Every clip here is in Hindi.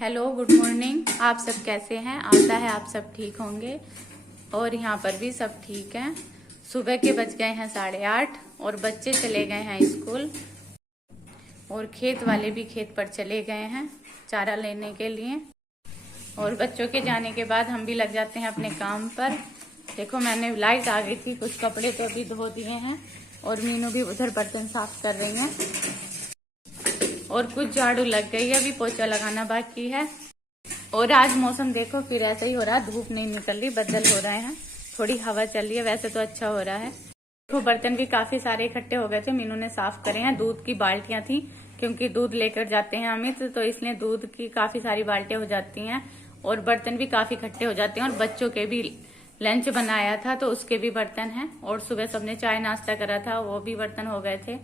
Hello, good morning. आप सब कैसे हैं? आशा है आप सब ठीक होंगे और यहाँ पर भी सब ठीक हैं। सुबह के बज गए हैं 8:30 और बच्चे चले गए हैं स्कूल और खेत वाले भी खेत पर चले गए हैं चारा लेने के लिए। और बच्चों के जाने के बाद हम भी लग जाते हैं अपने काम पर। देखो, मैंने लाइट आ गई थी, कुछ कपड़े तो अभी धो दिए हैं और मीनू भी उधर बर्तन साफ कर रही हैं और कुछ झाड़ू लग गई है, अभी पोछा लगाना बाकी है। और आज मौसम देखो फिर ऐसा ही हो रहा है, धूप नहीं निकल रही, बदल हो रहे हैं, थोड़ी हवा चल रही है, वैसे तो अच्छा हो रहा है। देखो, बर्तन भी काफी सारे इकट्ठे हो गए थे, मीनू ने साफ करे हैं। दूध की बाल्टियां थी क्योंकि दूध लेकर जाते हैं अमित, तो इसलिए दूध की काफी सारी बाल्टियां हो जाती हैं और बर्तन भी काफी इकट्ठे हो जाते हैं। और बच्चों के भी लंच बनाया था तो उसके भी बर्तन हैं और सुबह सबने चाय नाश्ता करा था, वो भी बर्तन हो गए थे।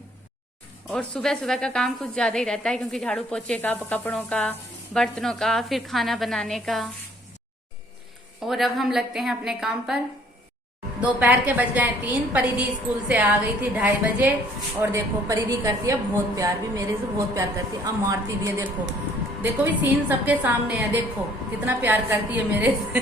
और सुबह सुबह का काम कुछ ज्यादा ही रहता है क्योंकि झाड़ू पोछे का, कपड़ों का, बर्तनों का, फिर खाना बनाने का। और अब हम लगते हैं अपने काम पर। दोपहर के बज गए 3। परिधि स्कूल से आ गई थी 2:30 बजे और देखो परिधि करती है बहुत प्यार, भी मेरे से बहुत प्यार करती है। अब मारती भी है, देखो देखो भी सीन सबके सामने है, देखो कितना प्यार करती है मेरे से।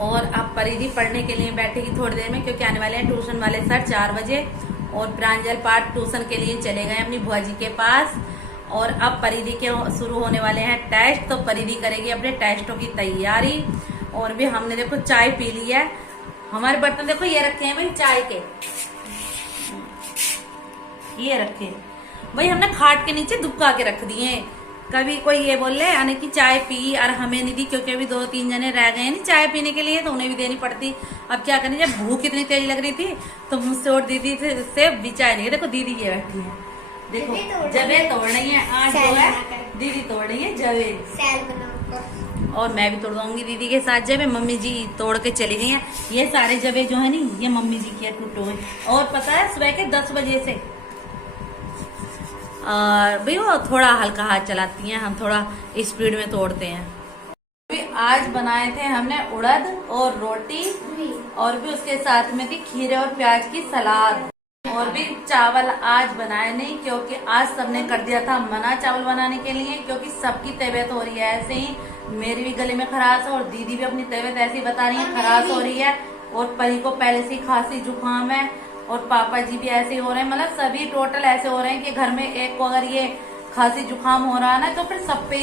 और अब परिधि पढ़ने के लिए बैठेगी थोड़ी देर में क्योंकि आने वाले हैं ट्यूशन वाले सर 4 बजे। और प्रांजल पाठ ट्यूशन के लिए चले गए अपनी बुआ जी के पास। और अब परिधि के शुरू होने वाले हैं टेस्ट, तो परिधि करेगी अपने टेस्टों की तैयारी। और भी हमने देखो चाय पी ली है। हमारे बर्तन देखो ये रखे हैं भाई चाय के, ये रखे भाई हमने खाट के नीचे दुबका के रख दिए। कभी कोई ये बोल ले आने की चाय पी और हमें नहीं दी क्योंकि अभी 2-3 जने रह गए नहीं चाय पीने के लिए, तो उन्हें भी देनी पड़ती। अब क्या करें, जब भूख इतनी तेज लग रही थी तो मुझसे और दीदी से भी चाय नहीं। देखो दीदी ये बैठी है, देखो जबे तोड़ रही है आज, जो है दीदी तोड़ रही है जबे और मैं भी तोड़ दूंगी दीदी के साथ जबे। मम्मी जी तोड़ के चली गई हैं। ये सारे जबे जो है नी ये मम्मी जी की टूटे हुए। और पता है सुबह के 10 बजे से और भाई वो थोड़ा हल्का हाथ चलाती हैं, हम थोड़ा स्पीड में तोड़ते हैं। आज बनाए थे हमने उड़द और रोटी और भी उसके साथ में थी खीरे और प्याज की सलाद। और भी चावल आज बनाए नहीं क्योंकि आज सबने कर दिया था मना चावल बनाने के लिए क्योंकि सबकी तबीयत हो रही है ऐसे ही। मेरी भी गले में खराश है और दीदी भी अपनी तबीयत ऐसी बता रही है, खराश हो रही है। और परी को पहले से खांसी जुकाम है और पापा जी भी ऐसे ही हो रहे हैं, मतलब सभी टोटल ऐसे हो रहे हैं कि घर में एक को अगर ये खांसी जुकाम हो रहा है ना तो फिर सब पे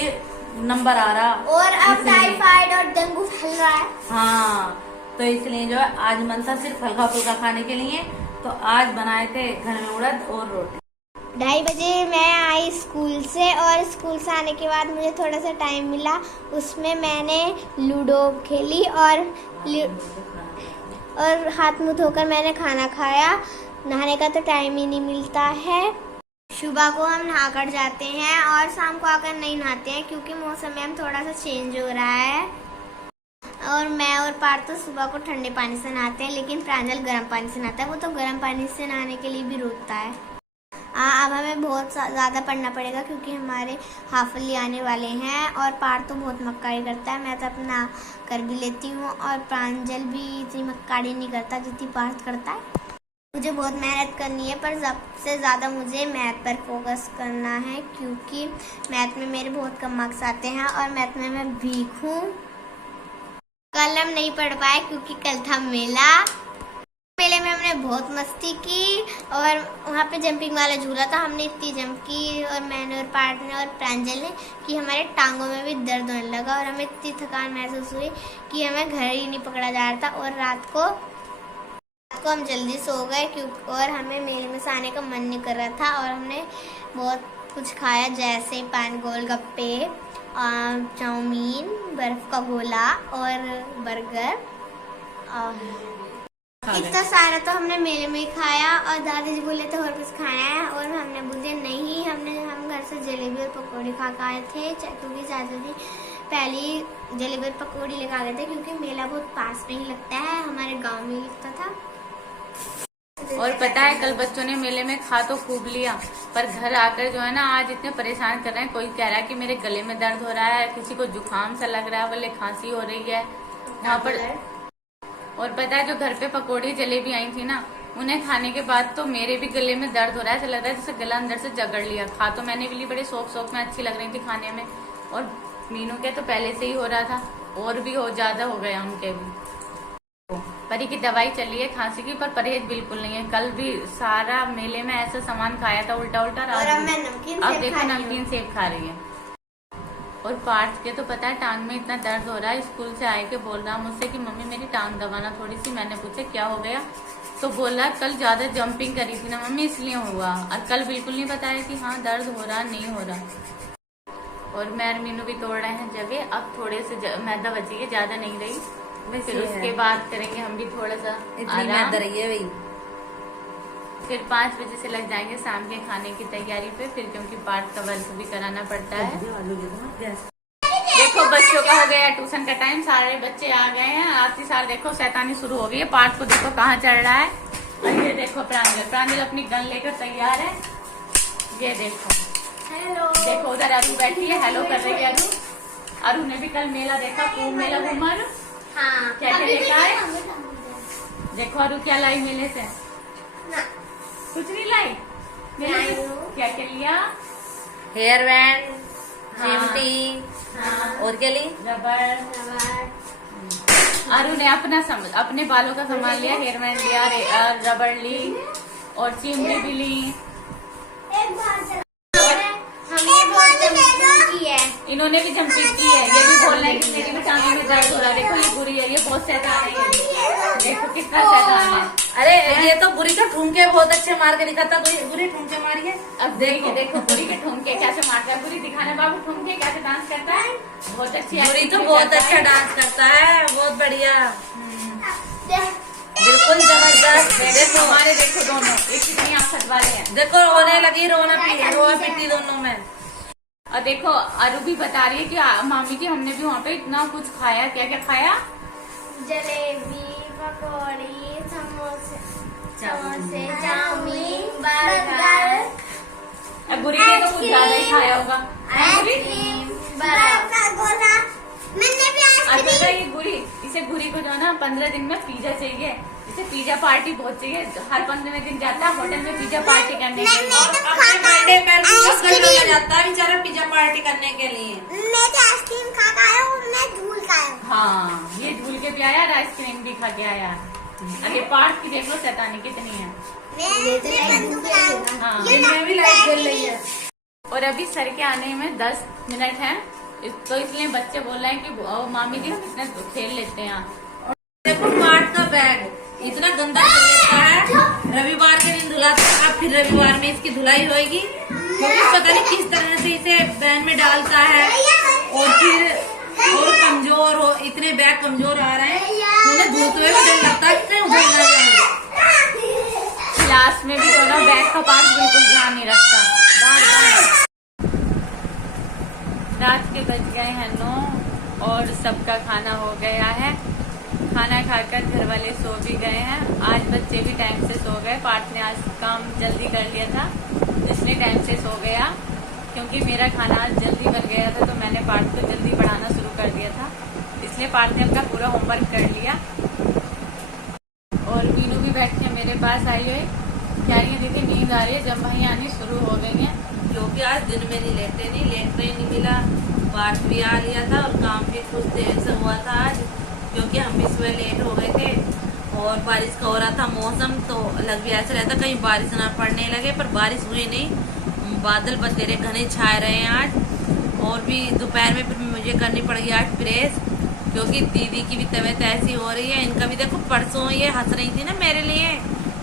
नंबर आ रहा। और अब टाइफाइड और डेंगू फैल रहा है। हाँ, तो इसलिए जो है आज मन था सिर्फ हल्का फुल्का खाने के लिए, तो आज बनाए थे घर में उड़द और रोटी। 2:30 बजे मैं आई स्कूल से और स्कूल से आने के बाद मुझे थोड़ा सा टाइम मिला, उसमें मैंने लूडो खेली और हाथ मुंह धोकर मैंने खाना खाया। नहाने का तो टाइम ही नहीं मिलता है। सुबह को हम नहाकर जाते हैं और शाम को आकर नहीं नहाते हैं क्योंकि मौसम में हम थोड़ा सा चेंज हो रहा है। और मैं और पार तो सुबह को ठंडे पानी से नहाते हैं, लेकिन प्रांजल गर्म पानी से नहाता है, वो तो गर्म पानी से नहाने के लिए भी रोकता है। अब हमें बहुत ज़्यादा पढ़ना पड़ेगा क्योंकि हमारे हाफली आने वाले हैं। और पार तो बहुत मक्कारी करता है, मैं तो अपना कर भी लेती हूँ और प्रांजल भी इतनी मक्कारी नहीं करता जितनी पार करता है। मुझे बहुत मेहनत करनी है पर सबसे ज़्यादा मुझे मैथ पर फोकस करना है क्योंकि मैथ में मेरे बहुत कम मार्क्स आते हैं और मैथ में मैं वीक हूँ। कल हम नहीं पढ़ पाए क्योंकि कल था मेला में हमने बहुत मस्ती की और वहाँ पे जंपिंग वाला झूला था, हमने इतनी जंप की और मैंने और पार्ट ने और प्रांजल ने कि हमारे टांगों में भी दर्द होने लगा और हमें इतनी थकान महसूस हुई कि हमें घर ही नहीं पकड़ा जा रहा था। और रात को हम जल्दी सो गए क्योंकि और हमें मेले में से आने का मन नहीं कर रहा था। और हमने बहुत कुछ खाया जैसे पान गोलगप्पे, चाउमीन, बर्फ का गोला और बर्गर। इतना सारा तो हमने मेले में ही खाया और दादाजी बोले थे और कुछ खाना है और हमने बोले नहीं, हम घर से जलेबी और पकौड़ी खा के आए थे क्योंकि चाचा जी पहली जलेबी और पकौड़ी लेकर आ गए थे क्योंकि मेला बहुत पास में ही लगता है, हमारे गांव में ही लगता था। और पता है कल बच्चों ने मेले में खा तो खूब लिया पर घर आकर जो है ना आज इतने परेशान कर रहे हैं। कोई कह रहा है कि मेरे गले में दर्द हो रहा है, किसी को जुकाम सा लग रहा है, बोले खांसी हो रही है यहाँ पर। और पता है जो घर पे पकौड़ी जलेबी आई थी ना उन्हें खाने के बाद तो मेरे भी गले में दर्द हो रहा है, ऐसा लग रहा है जैसे गला अंदर से जकड़ लिया। खा तो मैंने भी ली, बड़े शौक में अच्छी लग रही थी खाने में, और मीनू के तो पहले से ही हो रहा था, और भी ज्यादा हो गया उनके भी। परी की दवाई चली है खांसी की, पर परहेज बिल्कुल नहीं है। कल भी सारा मेले में ऐसा सामान खाया था उल्टा उल्टा, और अब देखो नमकीन सेब खा रही है। और पार्थ के तो पता है टांग में इतना दर्द हो रहा है, स्कूल से आए के बोल रहा मुझसे कि मम्मी मेरी टांग दबाना थोड़ी सी। मैंने पूछा क्या हो गया, तो बोल रहा कल ज्यादा जंपिंग करी थी ना मम्मी इसलिए हुआ, और कल बिल्कुल नहीं बताया कि हाँ दर्द हो रहा नहीं हो रहा। और मैं और मीनू भी तोड़ रहे हैं जगह, अब थोड़े से मैदा बची है, ज्यादा नहीं रही, फिर उसके बाद करेंगे हम भी थोड़ा सा आराम। फिर 5 बजे से लग जाएंगे शाम के खाने की तैयारी पे, फिर क्योंकि पार्ट का वर्क भी कराना पड़ता है। देखो बच्चों का हो गया ट्यूशन का टाइम, सारे बच्चे आ गए हैं। आती साल देखो शैतानी शुरू हो गई है। पार्ट को देखो कहाँ चढ़ रहा है, और ये देखो प्रांजल अपनी गन लेकर तैयार है। ये देखो हेलो, देखो उधर अरु बैठी है, हेलो कर रही है अरु। अरु ने भी कल मेला देखा, खूब मेला घूमा। हाँ, क्या क्या देखा है, देखो अरु क्या लाई मेले से, कुछ नहीं लाई। क्या क्या लिया, हेयर बैंड, चिमटी, और क्या ली, रबर। अरु ने अपने बालों का सामान लिया, हेयर बैंड लिया, रबर ली और चिमटी भी ली। हमने बहुत जंपिंग की है, इन्होंने भी जंपिंग की है। ये भी बोल रहे हैं कि मेरी भी टांगों में दर्द हो रहा है। देखो ये बुरी है, ये बहुत शैतान है, देखो कितना शैतान है। अरे ये तो बुरी का ठुमके बहुत अच्छे मार के दिखाता, बुरी ठुमके मारी है। अब देखो बुरी के ठुमके कैसे मारता है, बुरी दिखाने बाबू ठुमके कैसे डांस करता है, बहुत अच्छी। बुरी तो बहुत अच्छा डांस करता है, बहुत बढ़िया, बिल्कुल जबरदस्त। देखो हमारे देखो दोनों एक कितनी आफत वाले हैं। देखो रोने लगी, रोना पिटी दोनों में। और देखो अरु भी बता रही है कि मामी जी हमने भी वहाँ पे इतना कुछ खाया। क्या क्या खाया, जलेबी, पकौड़ी, समोसे, चाउमीन, बर्गर। बुरी ने तो कुछ ज्यादा ही खाया होगा। आइसक्रीम, गोला। मैंने भी अच्छा ये बुरी, इसे बुरी को जो है ना 15 दिन में पिज्जा चाहिए, इसे पिज्जा पार्टी बहुत चाहिए। हर 15वें दिन जाता है होटल में पिज्जा पार्टी करने के लिए। अपने बर्थडे पर भी जाता है बेचारा पिज्जा पार्टी करने के लिए। मैं तो आइसक्रीम खा के आया हूँ, मैं धूल का आया। हाँ ये धूल के भी आया और आइसक्रीम भी खा के आया। अरे पार्ट की देख लो शैतानी कितनी है। हाँ मैं भी लाइट जल रही है। और अभी सर के आने में 10 मिनट है, तो इसलिए बच्चे बोल रहे हैं कि मामी जी हम इतना खेल लेते हैं। देखो पार्ट का बैग इतना गंदा कर लेता है, रविवार के दिन धुलाता है, अब फिर रविवार में इसकी धुलाई होगी, क्योंकि पता नहीं किस तरह से इसे बैग में डालता है। और फिर और कमजोर हो, इतने बैग कमजोर आ रहे हैं, उन्हें धुलते हुए डर लगता है कि उधर ना जाए। क्लास में भी दोनों बैग का पास बिल्कुल ध्यान नहीं रखता। रात के बज गए हैं 9 और सबका खाना हो गया है। खाना खाकर घर वाले सो भी गए हैं। आज बच्चे भी टाइम से सो गए। पार्थ ने आज काम जल्दी कर लिया था, इसलिए टाइम से सो गया। क्योंकि मेरा खाना आज जल्दी बन गया था, तो मैंने पार्थ को जल्दी पढ़ाना शुरू कर दिया था, इसलिए पार्थ ने अपना पूरा होमवर्क कर लिया। और मीनू भी बैठ के मेरे पास आई हुई, क्या ये दीदी नींद आ रही है, जब वही आनी शुरू हो गई है। क्योंकि आज दिन में लेट नहीं मिला, पार्थ भी आ लिया था और काम भी कुछ देर से हुआ था आज, क्योंकि हम भी सुबह लेट हो गए थे और बारिश का हो रहा था मौसम, तो लग भी ऐसा रहता कहीं बारिश ना पड़ने लगे, पर बारिश हुई नहीं। बादल बतेरे घने छाए रहे हैं आज। और भी दोपहर में फिर मुझे करनी पड़ेगी आज प्रेस, क्योंकि दीदी की भी तबीयत ऐसी हो रही है। इनका भी देखो परसों ये हंस रही थी ना मेरे लिए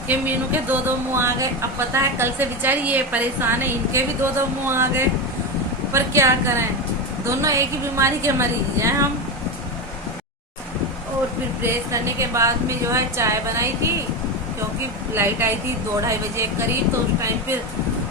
कि मीनू के 2 मुंह आ गए। अब पता है कल से बेचारी ये परेशान है, इनके भी 2 मुंह आ गए, पर क्या करें, दोनों एक ही बीमारी के मरीज हैं हम। और फिर प्रेस करने के बाद में जो है चाय बनाई थी, क्योंकि लाइट आई थी 2-2:30 बजे करीब, तो उस टाइम फिर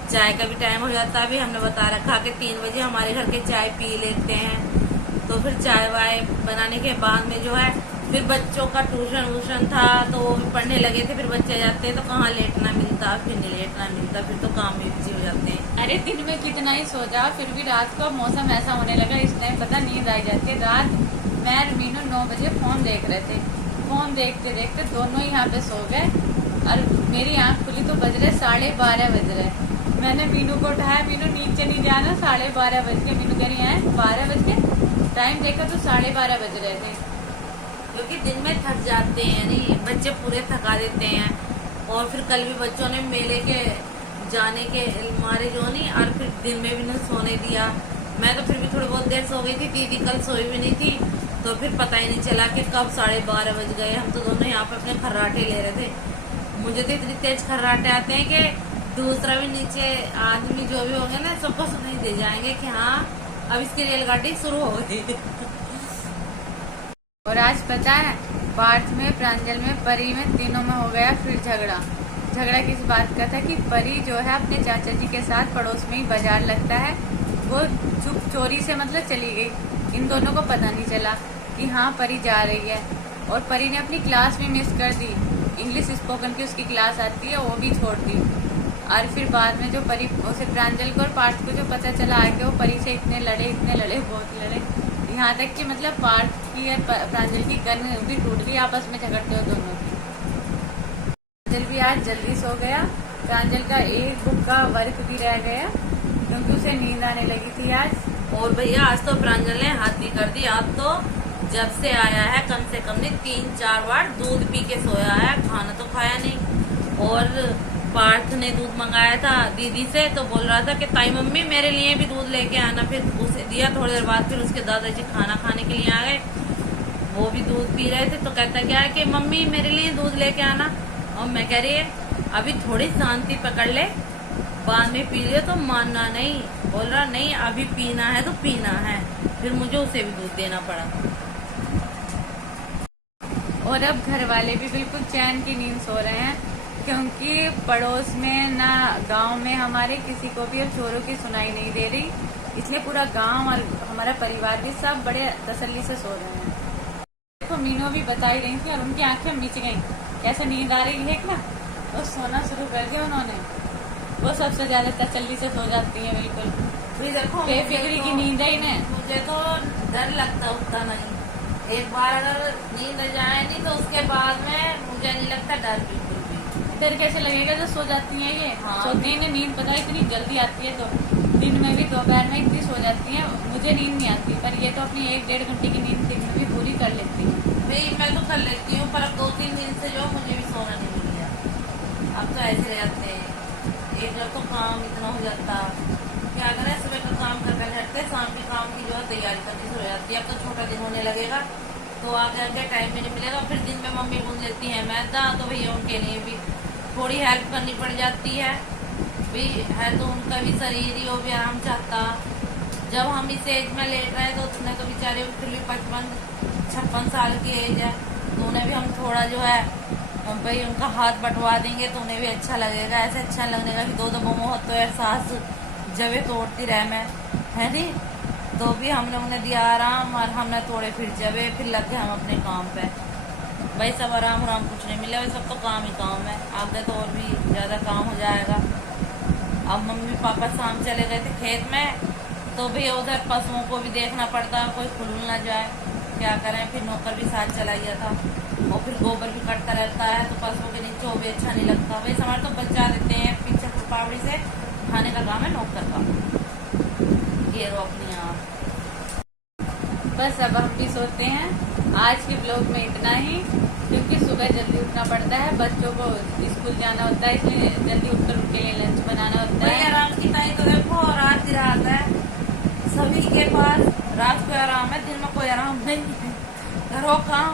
चाय का भी टाइम हो जाता है। अभी हमने बता रखा कि 3 बजे हमारे घर के चाय पी लेते हैं। तो फिर चाय वाय बनाने के बाद में जो है फिर बच्चों का ट्यूशन वूशन था, तो वो भी पढ़ने लगे थे। फिर बच्चे जाते हैं तो कहाँ लेटना मिलता, फिर नहीं लेटना मिलता, फिर तो काम भी बिजी हो जाते हैं। अरे दिन में कितना ही सो जाओ, फिर भी रात को मौसम ऐसा होने लगा, इस टाइम पता नींद आ जाती है। रात मैं और मीनू 9 बजे फोन देख रहे थे, फोन देखते देखते दोनों ही यहाँ पे सो गए। और मेरी आंख खुली तो बज रहे 12:30 बज रहे। मैंने मीनू को उठाया, मीनू नीचे नहीं जाना, 12:30 बज गए। मीनू कह रही है 12 बज गए, टाइम देखा तो 12:30 बज रहे थे। क्योंकि दिन में थक जाते हैं, नहीं बच्चे पूरे थका देते हैं। और फिर कल भी बच्चों ने मेले के जाने के मारे जो नहीं, और फिर दिन में भी नहीं सोने दिया। मैं तो फिर भी थोड़ी बहुत देर सो गई थी, दीदी कल सोई भी नहीं थी, तो फिर पता ही नहीं चला कि कब 12:30 बज गए। हम तो दोनों यहाँ पे अपने खर्राटे ले रहे थे। मुझे तो इतनी तेज खर्राटे आते हैं कि दूसरा भी नीचे आदमी जो भी होंगे ना, सबको सुनाई दे जाएंगे कि हाँ अब इसकी रेलगाड़ी शुरू हो गई। और आज पता है, पार्थ में, प्रांजल में, परी में, तीनों में हो गया फिर झगड़ा। झगड़ा किस बात का था कि परी जो है अपने चाचा जी के साथ पड़ोस में ही बाजार लगता है, वो चुप चोरी से मतलब चली गई। इन दोनों को पता नहीं चला कि हाँ परी जा रही है। और परी ने अपनी क्लास भी मिस कर दी, इंग्लिश स्पोकन की उसकी क्लास आती है, वो भी छोड़ दी। और फिर बाद में जो परी उसे प्रांजल को और पार्थ को जो पता चला आके, वो परी से इतने लड़े, बहुत लड़े, यहाँ तक कि मतलब पार्थ की और प्रांजल की गन भी टूट गई आपस में झगड़ते हो दोनों की। प्रांजल भी आज जल्दी सो गया। प्रांजल का एक बुक का वर्क भी रह गया क्योंकि उसे नींद आने लगी थी आज। और भैया आज तो प्रांजल ने हाथ भी कर दी। आज तो जब से आया है कम से कम नहीं 3-4 बार दूध पी के सोया है, खाना तो खाया नहीं। और पार्थ ने दूध मंगाया था दीदी से, तो बोल रहा था कि ताई मम्मी मेरे लिए भी दूध लेके आना। फिर उसे दिया, थोड़ी देर बाद फिर उसके दादाजी खाना खाने के लिए आ गए, वो भी दूध पी रहे थे। तो कहता क्या है कि मम्मी मेरे लिए दूध लेके आना। और मैं कह रही है अभी थोड़ी शांति पकड़ ले, बाद में पी ले तो मानना नहीं। बोल रहा नहीं अभी पीना है तो पीना है। फिर मुझे उसे भी दूध देना पड़ा। और अब घर वाले भी बिल्कुल चैन की नींद सो रहे हैं, क्योंकि पड़ोस में ना गांव में हमारे किसी को भी अब चोरों की सुनाई नहीं दे रही, इसलिए पूरा गांव और हमारा परिवार भी सब बड़े तसल्ली से सो रहे हैं। तो मीनू भी बता ही रही थी और उनकी आंखें नीचे गई, कैसे नींद आ रही है ना, तो सोना शुरू कर दिया उन्होंने। वो सबसे ज्यादा तसल्ली से सो जाती है, बिल्कुल देखो बेफिक्री की नींद है इन्हें। मुझे तो डर लगता उतना नहीं, एक बार अगर नींद आ जाए नहीं तो उसके बाद में मुझे नहीं लगता डर बिल्कुल भी। डर कैसे लगेगा जब सो जाती है ये। हाँ। सोती है नींद पता है इतनी जल्दी आती है, तो दिन में भी दोपहर में इतनी सो जाती है। मुझे नींद नहीं आती, पर ये तो अपनी 1-1.5 घंटे की नींद दिन में भी पूरी कर लेती है। मैं तो कर लेती हूँ, पर अब 2-3 दिन से जो मुझे भी सोना नहीं मिल गया। अब तो ऐसे रहते हैं, एक जब तो काम इतना हो जाता, क्या करें, सुबह का काम कर हटते, शाम के काम की जो है तैयारी करनी शुरू हो जाती है। अब तो छोटा दिन होने लगेगा तो आगे आगे टाइम भी नहीं मिलेगा। फिर दिन में मम्मी गूंद लेती है मैदा, तो भैया उनके लिए भी थोड़ी हेल्प करनी पड़ जाती है। भी है तो उनका भी शरीर ही वो भी आराम चाहता। जब हम इस एज में लेट रहे तो उसने तो बेचारे फिर भी 55-56 साल की एज है, तो उन्हें भी हम थोड़ा जो है भाई उनका हाथ बंटवा देंगे तो उन्हें भी अच्छा लगेगा। ऐसे अच्छा लगने का कि 2 दफा मोहत तो एहसास जबे तोड़ती रहे मैं, है नी, तो भी हमने उन्हें दिया आराम और हमने तोड़े फिर जबे, फिर लग गए हम अपने काम पे। भाई सब आराम कुछ नहीं मिला, वही सब तो काम ही काम है। आगे तो और भी ज्यादा काम हो जाएगा। अब मम्मी पापा शाम चले गए थे खेत में, तो भैया उधर पशुओं को भी देखना पड़ता, कोई खुल ना जाए, क्या करें। फिर नौकर भी साथ चला गया था, और फिर गोबर भी कटता रहता है, तो पशुओं के नीचे वो भी अच्छा नहीं लगता। वही हमारे तो बचा देते हैं पीछे पावड़ी से, खाने का काम है नौकर का। घेरो अपनी आप। बस अब हम भी सोते हैं। आज के ब्लॉग में इतना ही, क्योंकि सुबह जल्दी उठना पड़ता है, बच्चों को स्कूल जाना होता है, इसलिए जल्दी उठकर उनके लिए लंच बनाना होता है। आराम की टाइम तो देखो रात ही रात है, सभी के पास रात को आराम है, दिन में कोई आराम नहीं है, घरों काम।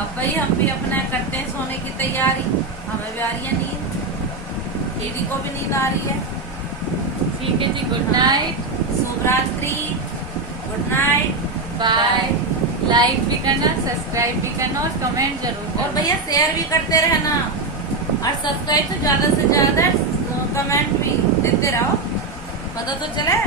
अब भाई हम भी अपना करते हैं सोने की तैयारी। हमें भी आ रही है नींद, दीदी को भी नींद आ रही है। ठीक है जी, गुड नाइट, शुभ रात्रि, गुड नाइट, बाय। लाइक भी करना, सब्सक्राइब भी करना और कमेंट जरूर और करना। भैया शेयर भी करते रहना, और सब्सक्राइब तो ज्यादा से ज्यादा, कमेंट भी देते रहो, पता तो चले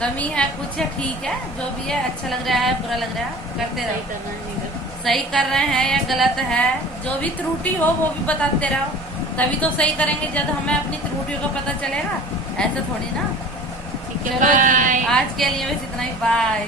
कमी है कुछ है, ठीक है, जो भी है, अच्छा लग रहा है बुरा लग रहा है, करते रहो। सही कर रहे हैं या गलत है, जो भी त्रुटि हो वो भी बताते रहो, तभी तो सही करेंगे जब हमें अपनी त्रुटियों का पता चलेगा। ऐसा थोड़ी ना। ठीक है, बाय। आज के लिए बस इतना ही, बाय।